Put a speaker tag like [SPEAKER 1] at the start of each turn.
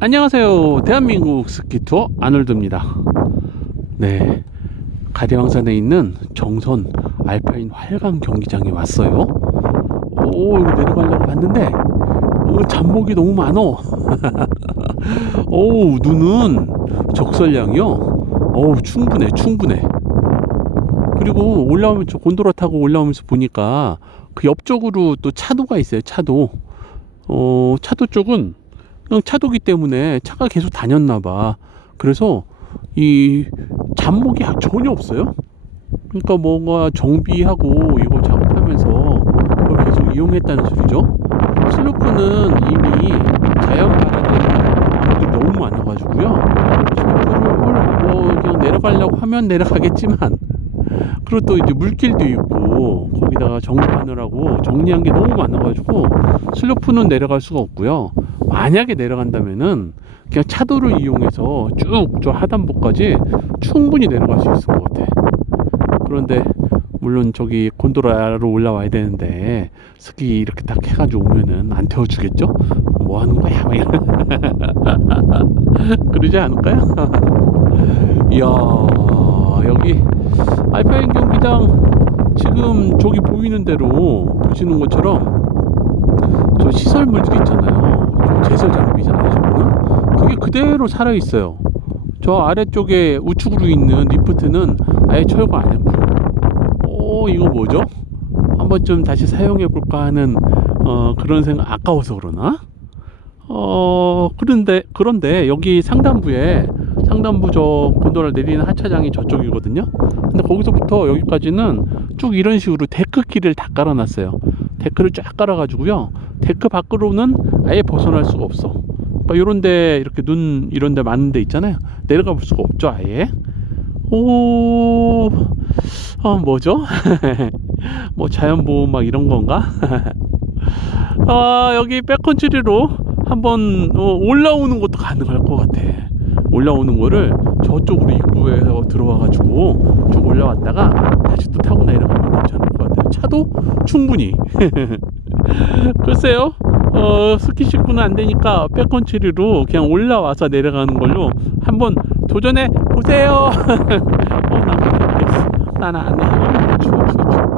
[SPEAKER 1] 안녕하세요. 대한민국 스키 투어 아놀드입니다. 네. 가디왕산에 있는 정선 알파인 활강 경기장에 왔어요. 오, 여기 내려가려고 봤는데, 어, 잡목이 너무 많어. 오, 눈은 적설량이요. 어우, 충분해, 충분해. 그리고 올라오면 저 곤도라 타고 올라오면서 보니까 그 옆쪽으로 또 차도가 있어요. 차도. 어, 차도 쪽은 그냥 차도기 때문에 차가 계속 다녔나 봐. 그래서 이 잡목이 전혀 없어요. 그러니까 뭔가 정비하고 이거 작업하면서 그걸 계속 이용했다는 소리죠. 슬로프는 이미 자연 물이 너무 많아가지고요. 슬로프를 뭐 그냥 내려가려고 하면 내려가겠지만 그리고 또 이제 물길도 있고 거기다가 정비하느라고 정리한 게 너무 많아가지고 슬로프는 내려갈 수가 없고요. 만약에 내려간다면은 그냥 차도를 이용해서 쭉 저 하단부까지 충분히 내려갈 수 있을 것 같아. 그런데 물론 저기 곤도라로 올라와야 되는데 스키 이렇게 딱 해가지고 오면은 안 태워주겠죠? 뭐 하는 거야? 그러지 않을까요? 이야 여기 알파인 경기장 지금 저기 보이는 대로 보시는 것처럼 저 시설물들이 있잖아요. 저 제설 장비잖아요. 저거는 그게 그대로 살아 있어요. 저 아래쪽에 우측으로 있는 리프트는 아예 철거 안 했고요. 오 이거 뭐죠? 한번 좀 다시 사용해 볼까 하는 어, 그런 생각 아까워서 그러나? 어 그런데 그런데 여기 상단부에 상단부 저 곤도라 내리는 하차장이 저쪽이거든요. 근데 거기서부터 여기까지는 쭉 이런 식으로 데크길을 다 깔아놨어요. 데크를 쫙 깔아 가지고요. 데크 밖으로는 아예 벗어날 수가 없어. 그러니까 이런데 이렇게 눈 이런데 많은 데 있잖아요. 내려가 볼 수가 없죠, 아예. 오, 어, 뭐죠? 뭐 자연보호 막 이런 건가? 아, 여기 백컨트리로 한번 어, 올라오는 것도 가능할 것 같아. 올라오는 거를 저쪽으로 입구에서 들어와가지고 쭉 올라왔다가 다시 또 타고 내려가면 괜찮을 것 같아요. 차도 충분히. 글쎄요. 어, 스키 식구는 안 되니까 백컨트리로 그냥 올라와서 내려가는 걸로 한번 도전해 보세요. 어, 난 못하겠어. 나는 안 해. 추워.